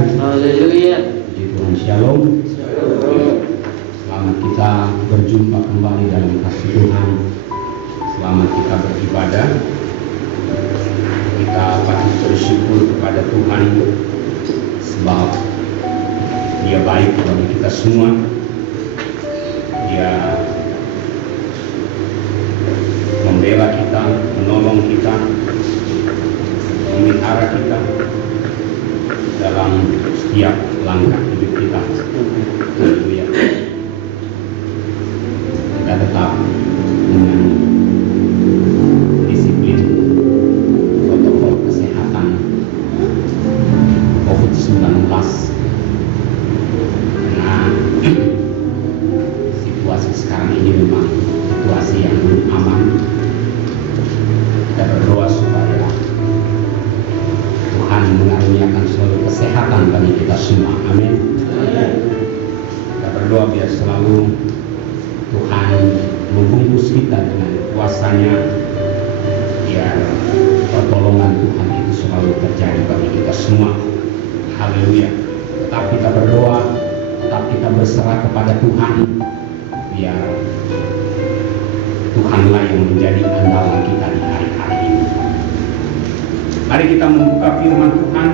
Haleluya. Puji Tuhan, Shalom. Selamat kita berjumpa kembali dalam kasih Tuhan. Selamat kita beribadah. Kita patut bersyukur kepada Tuhan sebab Dia baik bagi kita semua. Dia membela kita, menolong kita, memelihara kita dalam setiap langkah hidup kita. Haleluya. Kita tetap dengan disiplin protokol kesehatan COVID-19 karena situasi sekarang ini memang situasi yang aman. Kita berdoa supaya Tuhan mengaruniakan selalu kesehatan bagi kita semua. Amin. Kita berdoa biar selalu Tuhan membungkus kita dengan kuasa-Nya, biar pertolongan Tuhan itu selalu terjadi bagi kita semua. Haleluya. Tetap kita berdoa, tetap kita berserah kepada Tuhan, biar Tuhanlah yang menjadi andalan kita di hari-hari ini. Mari kita membuka firman Tuhan.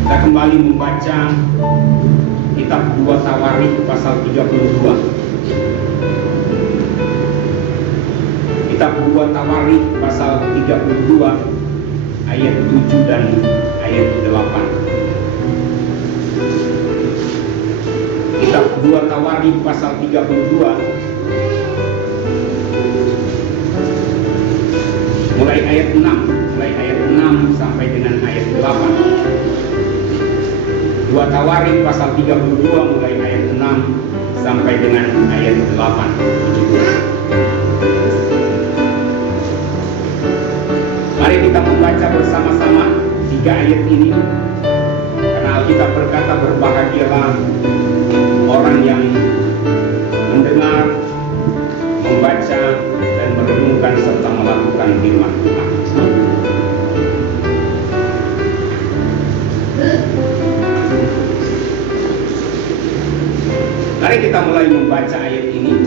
Kita kembali membaca kitab 2 Tawarikh pasal 32. Kitab 2 Tawarikh pasal 32 ayat 7 dan ayat 8. Kitab 2 Tawarikh pasal 32 mulai ayat 6 sampai dengan ayat 8. 2 Tawarikh pasal 32 mulai ayat 6 sampai dengan ayat 8. Mari kita membaca bersama-sama 3 ayat ini. Karena Alkitab berkata, berbahagialah orang yang mendengar, membaca dan merenungkan serta melakukan firman Tuhan. Mari kita mulai membaca ayat ini.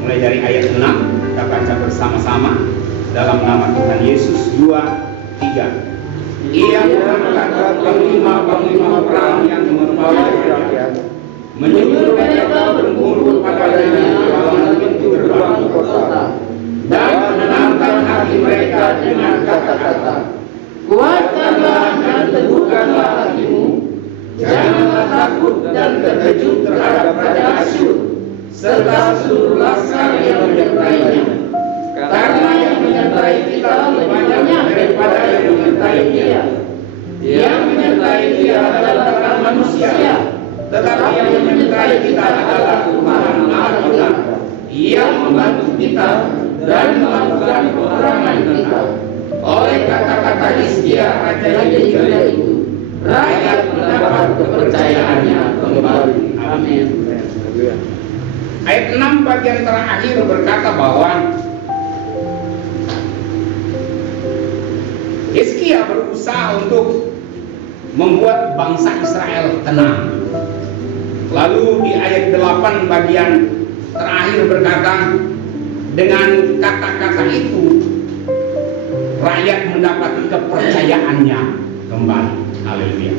Mulai dari ayat 6, kita baca bersama-sama dalam nama Tuhan Yesus. 2, 3. Ia mengangkat panglima-panglima perang yang membawa rakyat, menyuruh mereka berkumpul padanya dalam pintu gerbang kota, dan menenangkan hati mereka dengan kata-kata, kuatkanlah dan teguhkanlah hatimu, janganlah takut dan terkejut terhadap Raja Asyur serta seluruh laskar yang menyertainya, karena yang menyertai kita lebih banyak daripada yang menyertai dia. Yang menyertai dia adalah bukan manusia, tetapi yang menyertai kita adalah Tuhan Maha Kuasa. Ia membantu kita dan melakukan peperangan kita. Oleh kata-kata Hizkia Raja Yehuda itu, rakyat mendapat kepercayaannya kembali. Amin. Ayat 6 bagian terakhir berkata bahwa Hizkia berusaha untuk membuat bangsa Israel tenang. Lalu di ayat 8 bagian terakhir berkata, dengan kata-kata itu rakyat mendapat kepercayaannya kembali. Haleluya.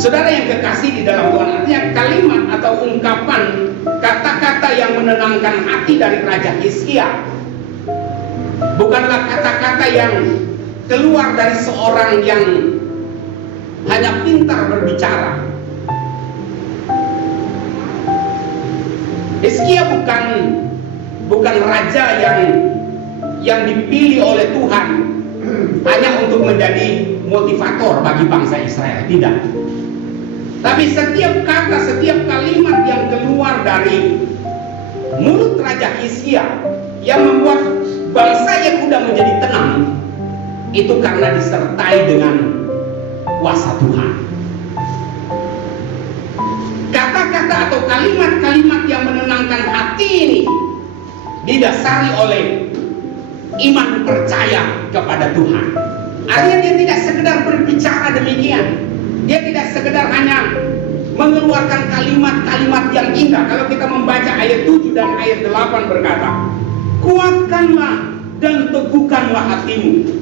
Saudara yang kekasih di dalam Tuhan, artinya kalimat atau ungkapan kata-kata yang menenangkan hati dari Raja Hizkia bukanlah kata-kata yang keluar dari seorang yang hanya pintar berbicara. Hizkia bukan raja yang dipilih oleh Tuhan hanya untuk menjadi motivator bagi bangsa Israel, tidak. Tapi setiap kata, setiap kalimat yang keluar dari mulut Raja Hizkia yang membuat bangsa Yehuda menjadi tenang, itu karena disertai dengan kuasa Tuhan. Kata-kata atau kalimat-kalimat yang menenangkan hati ini didasari oleh iman percaya kepada Tuhan. Artinya dia tidak sekedar berbicara demikian. Dia tidak sekedar hanya mengeluarkan kalimat-kalimat yang indah. Kalau kita membaca ayat 7 dan ayat 8 berkata, kuatkanlah dan teguhkanlah hatimu.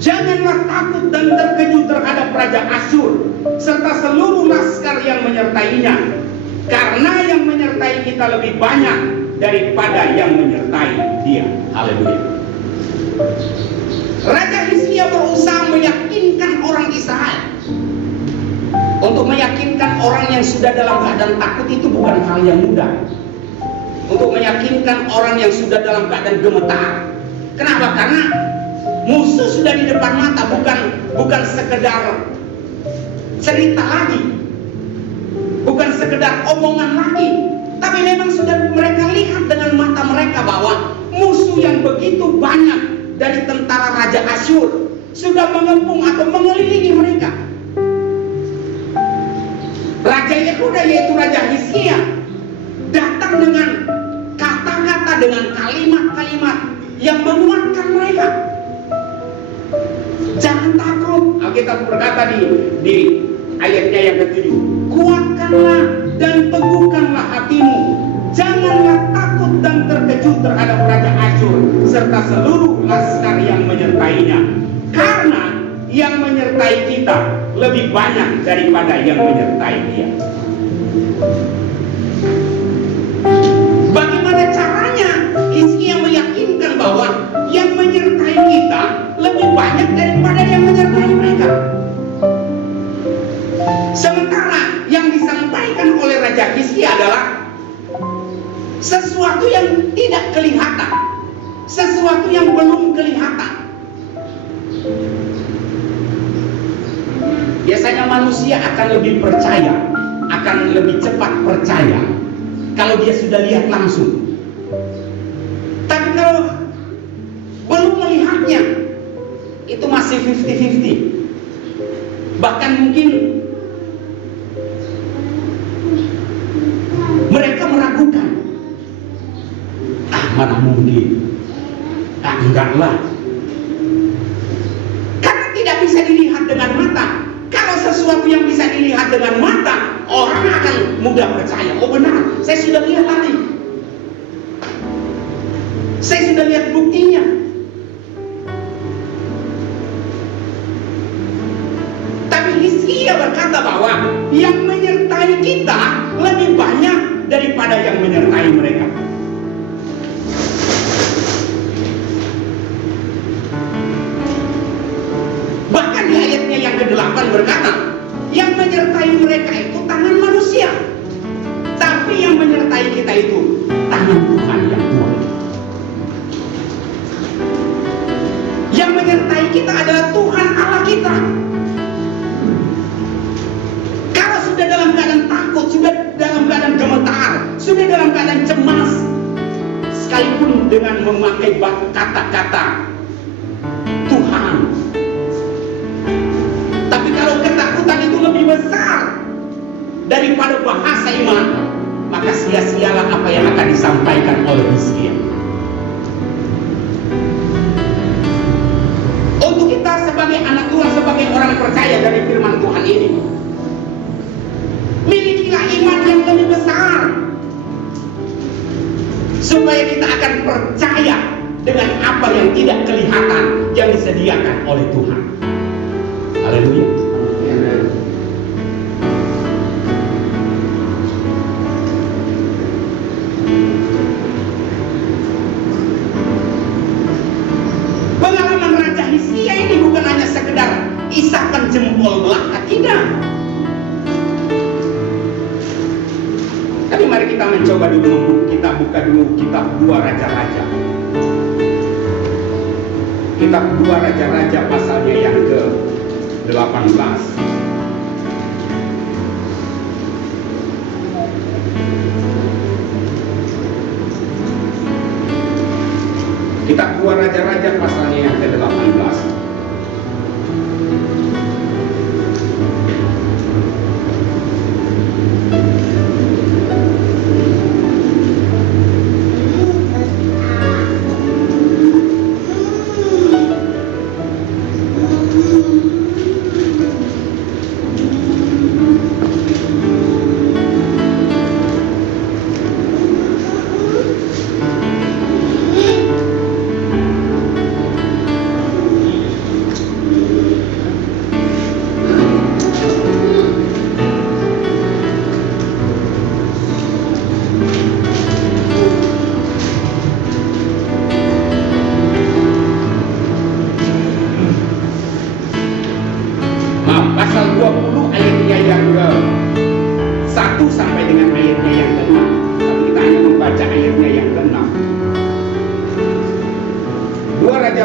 Janganlah takut dan terkejut terhadap Raja Asyur serta seluruh laskar yang menyertainya. Karena yang menyertai kita lebih banyak daripada yang menyertai dia. Haleluya. Raja Hizkia berusaha meyakinkan orang Israel. Untuk meyakinkan orang yang sudah dalam keadaan takut itu bukan hal yang mudah. Untuk meyakinkan orang yang sudah dalam keadaan gemetar. Kenapa? Karena musuh sudah di depan mata, bukan sekedar cerita lagi, bukan sekedar omongan lagi, tapi memang sudah mereka lihat dengan mata mereka bahwa musuh yang begitu banyak dari tentara Raja Asyur sudah mengepung atau mengelilingi mereka. Raja Yehuda yaitu Raja Hizkia datang dengan kata-kata, dengan kalimat-kalimat yang menguatkan mereka. Jangan takut. Alkitab berkata di ayatnya yang ke-7, kuatkanlah dan teguhkanlah hatimu. Janganlah takut dan terkejut terhadap Raja Asyur serta seluruh laskar yang menyertainya. Karena yang menyertai kita lebih banyak daripada yang menyertai dia. Bagaimana caranya Hizkia meyakinkan bahwa yang menyertai kita lebih banyak daripada yang menyertai mereka? Sementara yang disampaikan oleh Raja Hizkia adalah sesuatu yang tidak kelihatan, sesuatu yang belum kelihatan. Biasanya manusia akan lebih percaya, akan lebih cepat percaya kalau dia sudah lihat langsung. Tapi kalau belum melihatnya, itu masih 50-50. Bahkan mungkin mereka meragukan. Mana mungkin? Enggaklah. Karena tidak bisa dilihat dengan mata. Kalau sesuatu yang bisa dilihat dengan mata, orang akan mudah percaya. Oh benar, saya sudah lihat tadi. Saya sudah lihat buktinya. Tapi Hizkia berkata bahwa yang menyertai kita lebih banyak daripada yang menyertai mereka. Bahkan di ayatnya yang ke-8 berkata, yang menyertai mereka itu tangan manusia, tapi yang menyertai kita itu tangan Tuhan yang kuat. Yang menyertai kita adalah Tuhan Allah kita. Kalau sudah dalam keadaan takut, sudah dalam keadaan gemetar, sudah dalam keadaan cemas, sekalipun dengan memakai kata-kata Tuhan, tapi kalau ketakutan itu lebih besar daripada bahasa iman, maka sia-sialah apa yang akan disampaikan oleh Hizkia. Untuk kita sebagai anak Tuhan, sebagai orang percaya dari firman Tuhan ini, milikilah iman yang lebih besar, supaya kita akan percaya dengan apa yang tidak kelihatan yang disediakan oleh Tuhan. Haleluya. Pengalaman Raja Hizkia ini bukan hanya sekedar isapan jempol belaka, tidak. Tapi mari kita mencoba dulu, kita buka dulu kitab 2 Raja-Raja. Kitab 2 Raja-Raja pasalnya yang ke-18. Kitab 2 Raja-Raja pasalnya yang ke-18.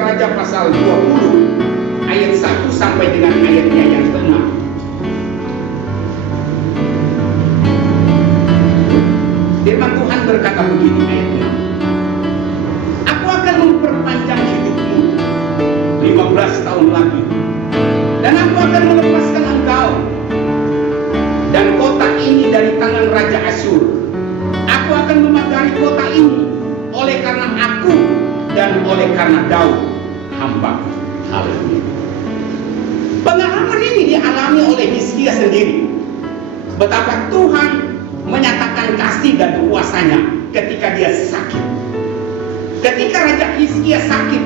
Raja pasal 20 ayat 1 sampai dengan ayatnya yang ke-6. Firman Tuhan berkata begini, ayat 6. Aku akan memperpanjang hidupmu 15 tahun lagi, dan aku akan melepaskan engkau dan kota ini dari tangan Raja Asyur. Aku akan memagari kota ini oleh karena aku dan oleh karena Daud hamba. Haleluya. Pengalaman ini dialami oleh Hizkia sendiri. Betapa Tuhan menyatakan kasih dan kuasanya ketika dia sakit. Ketika Raja Hizkia sakit,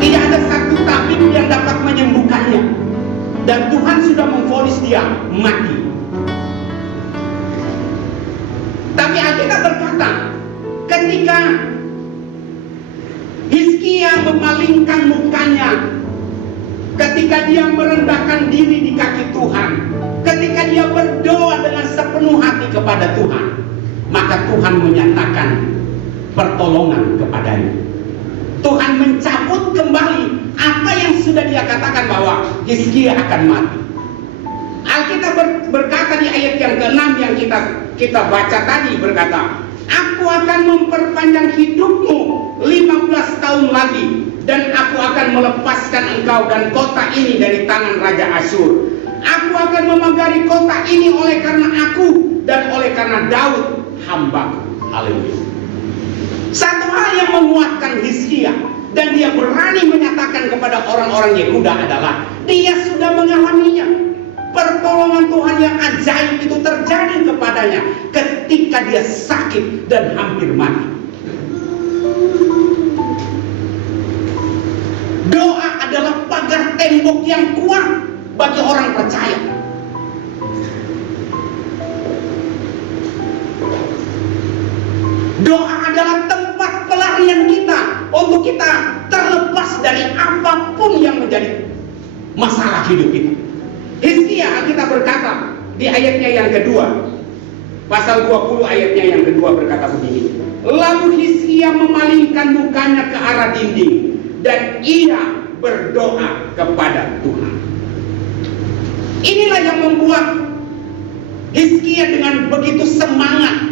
tidak ada satu tabib yang dapat menyembuhkannya, dan Tuhan sudah memvonis dia mati. Tapi Alkitab berkata, ketika Hizkia memalingkan mukanya, ketika dia merendahkan diri di kaki Tuhan, ketika dia berdoa dengan sepenuh hati kepada Tuhan, maka Tuhan menyatakan pertolongan kepadanya. Tuhan mencabut kembali apa yang sudah dia katakan bahwa Hizkia akan mati. Alkitab berkata di ayat yang ke-6 yang kita baca tadi, berkata, aku akan memperpanjang hidupmu 15 tahun lagi, dan aku akan melepaskan engkau dan kota ini dari tangan Raja Asyur. Aku akan memagari kota ini oleh karena aku dan oleh karena Daud hambaku. Haleluya. Satu hal yang menguatkan Hizkia dan dia berani menyatakan kepada orang-orang Yehuda adalah dia sudah mengalaminya. Pertolongan Tuhan yang ajaib itu terjadi kepadanya ketika dia sakit dan hampir mati. Doa adalah pagar tembok yang kuat bagi orang percaya. Doa adalah tempat pelarian kita untuk kita terlepas dari apapun yang menjadi masalah hidup kita. Hizkia, kita berkata di ayatnya yang kedua, pasal 20 ayatnya yang kedua berkata begini. Lalu Hizkia memalingkan mukanya ke arah dinding dan ia berdoa kepada Tuhan. Inilah yang membuat Hizkia dengan begitu semangat.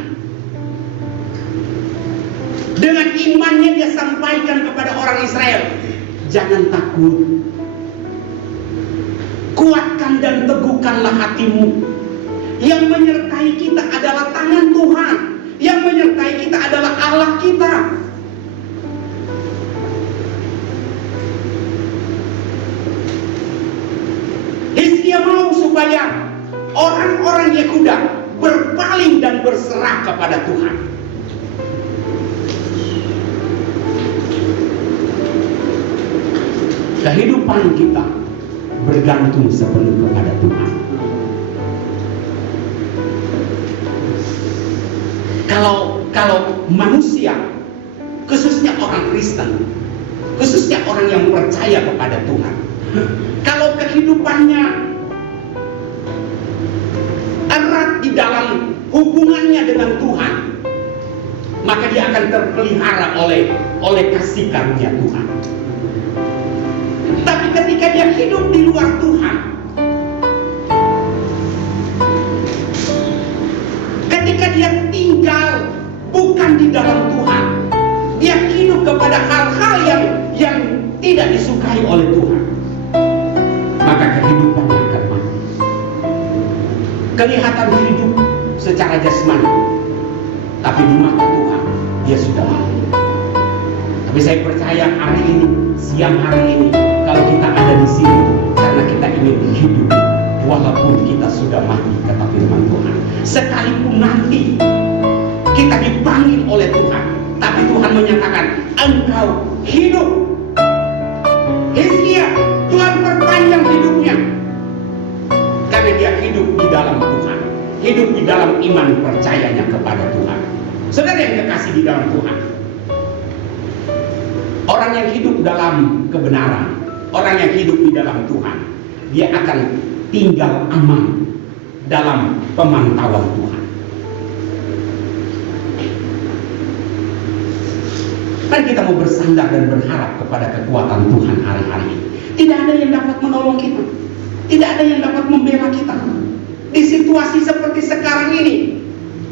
Dengan imannya dia sampaikan kepada orang Israel, jangan takut, kuatkan dan teguhkanlah hatimu. Yang menyertai kita adalah tangan Tuhan, yang menyertai kita adalah Allah kita. Hizkia mau supaya orang-orang Yehuda berpaling dan berserah kepada Tuhan. Kehidupan kita bergantung sepenuh kepada Tuhan. Kalau manusia, khususnya orang Kristen, khususnya orang yang percaya kepada Tuhan, kalau kehidupannya erat di dalam hubungannya dengan Tuhan, maka dia akan terpelihara oleh kasih karunia Tuhan. Tapi ketika dia hidup di luar Tuhan, ketika dia tinggal bukan di dalam Tuhan, dia hidup kepada hal-hal yang tidak disukai oleh Tuhan, maka kehidupannya akan mati. Kelihatan hidup secara jasmani, tapi di mata Tuhan dia sudah mati. Tapi saya percaya hari ini, siang hari ini, kalau kita ada di sini karena kita ingin hidup walaupun kita sudah mati, kata firman Tuhan. Sekalipun nanti kita dipanggil oleh Tuhan, tapi Tuhan menyatakan engkau hidup. Hizkia, Tuhan perpanjang hidupnya karena dia hidup di dalam Tuhan, hidup di dalam iman percayanya kepada Tuhan. Saudara yang kekasih di dalam Tuhan, orang yang hidup dalam kebenaran, orang yang hidup di dalam Tuhan, dia akan tinggal aman dalam pemantauan Tuhan. Mari kita mau bersandar dan berharap kepada kekuatan Tuhan hari-hari ini. Tidak ada yang dapat menolong kita, tidak ada yang dapat membela kita. Di situasi seperti sekarang ini,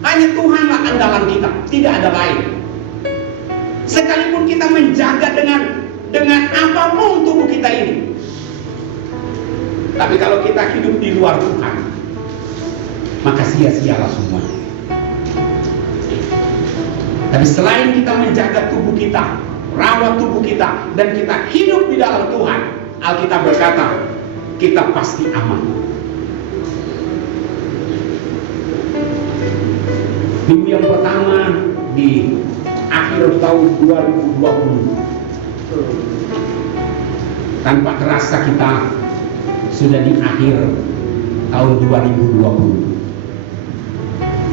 hanya Tuhanlah andalan kita, tidak ada lain. Sekalipun kita menjaga dengan apapun tubuh kita ini, tapi kalau kita hidup di luar Tuhan, maka sia-sialah semuanya. Tapi selain kita menjaga tubuh kita, rawat tubuh kita, dan kita hidup di dalam Tuhan, Alkitab berkata, kita pasti aman. Minggu yang pertama di akhir tahun 2020, tanpa terasa kita sudah di akhir tahun 2020.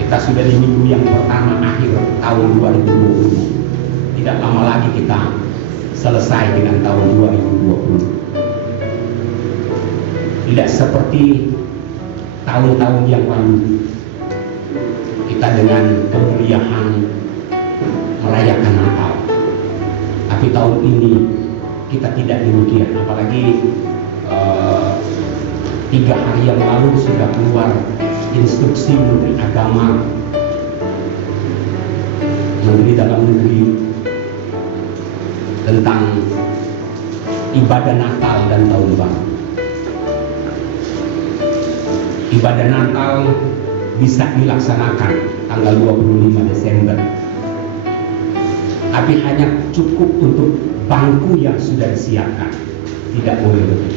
Kita sudah di minggu yang pertama akhir tahun 2020. Tidak lama lagi kita selesai dengan tahun 2020. Tidak seperti tahun-tahun yang lalu, kita dengan kemeriahan merayakan Natal. Tapi tahun ini kita tidak demikian. Apalagi 3 hari yang lalu sudah keluar instruksi Menteri Agama, Menteri Dalam Negeri, tentang ibadah Natal dan Tahun Baru. Ibadah Natal bisa dilaksanakan tanggal 25 Desember, tapi hanya cukup untuk bangku yang sudah disiapkan, tidak boleh lebih.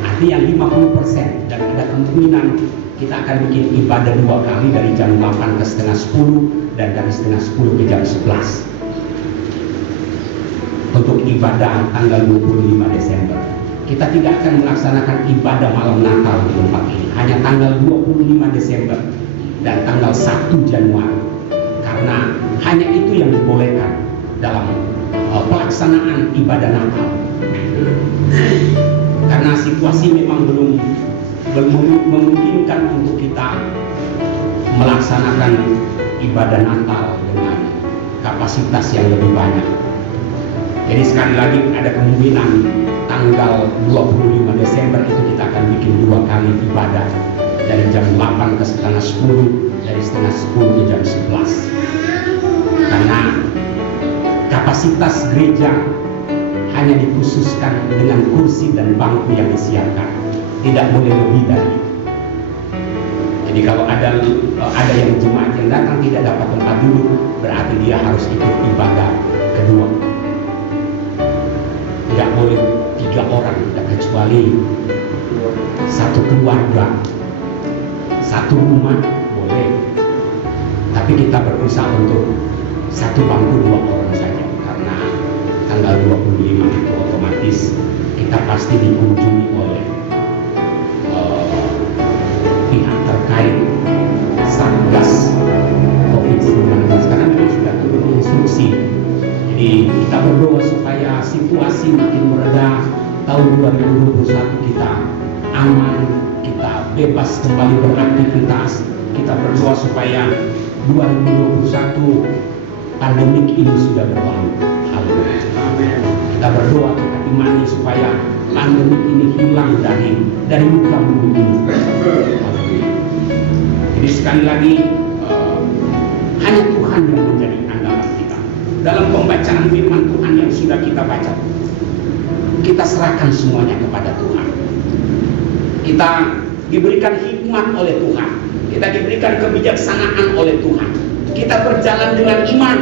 Artinya 50%, dan ada kemungkinan kita akan bikin ibadah 2 kali, dari jam 8 ke setengah 10 dan dari setengah 10 ke jam 11 untuk ibadah tanggal 25 Desember. Kita tidak akan melaksanakan ibadah malam Natal di tempat ini, hanya tanggal 25 Desember dan tanggal 1 Januari, karena hanya itu yang dibolehkan dalam pelaksanaan ibadah Natal. Karena situasi memang belum memungkinkan untuk kita melaksanakan ibadah Natal dengan kapasitas yang lebih banyak. Jadi sekali lagi ada kemungkinan tanggal 25 Desember itu kita akan bikin 2 kali ibadah, dari jam 8 ke setengah 10, dari setengah 10 ke jam 11. Karena kapasitas gereja hanya dikhususkan dengan kursi dan bangku yang disiapkan, tidak boleh lebih dari itu. Jadi kalau ada yang jemaat yang datang tidak dapat tempat duduk, berarti dia harus ikut ibadah kedua. Tidak boleh 3 orang, tidak, kecuali 1 keluarga, 1 rumah boleh. Tapi kita berusaha untuk 1 bangku 2 orang saja, karena tanggal 25 itu otomatis kita pasti dikunjungi oleh pihak terkait Satgas COVID-19, karena kita sudah turun instruksi. Jadi kita berdoa supaya situasi makin mereda, tahun 2021 kita aman, kita bebas kembali beraktivitas. Kita berdoa supaya 2021 pandemik ini sudah berlalu. Kita berdoa, kita imani supaya pandemi ini hilang dari muka bumi ini. Jadi sekali lagi, hanya Tuhan yang menjadi andalan kita. Dalam pembacaan firman Tuhan yang sudah kita baca, kita serahkan semuanya kepada Tuhan. Kita diberikan hikmat oleh Tuhan, kita diberikan kebijaksanaan oleh Tuhan. Kita berjalan dengan iman,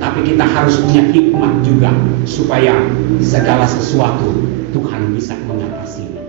tapi kita harus punya hikmat juga supaya segala sesuatu Tuhan bisa mengatasinya.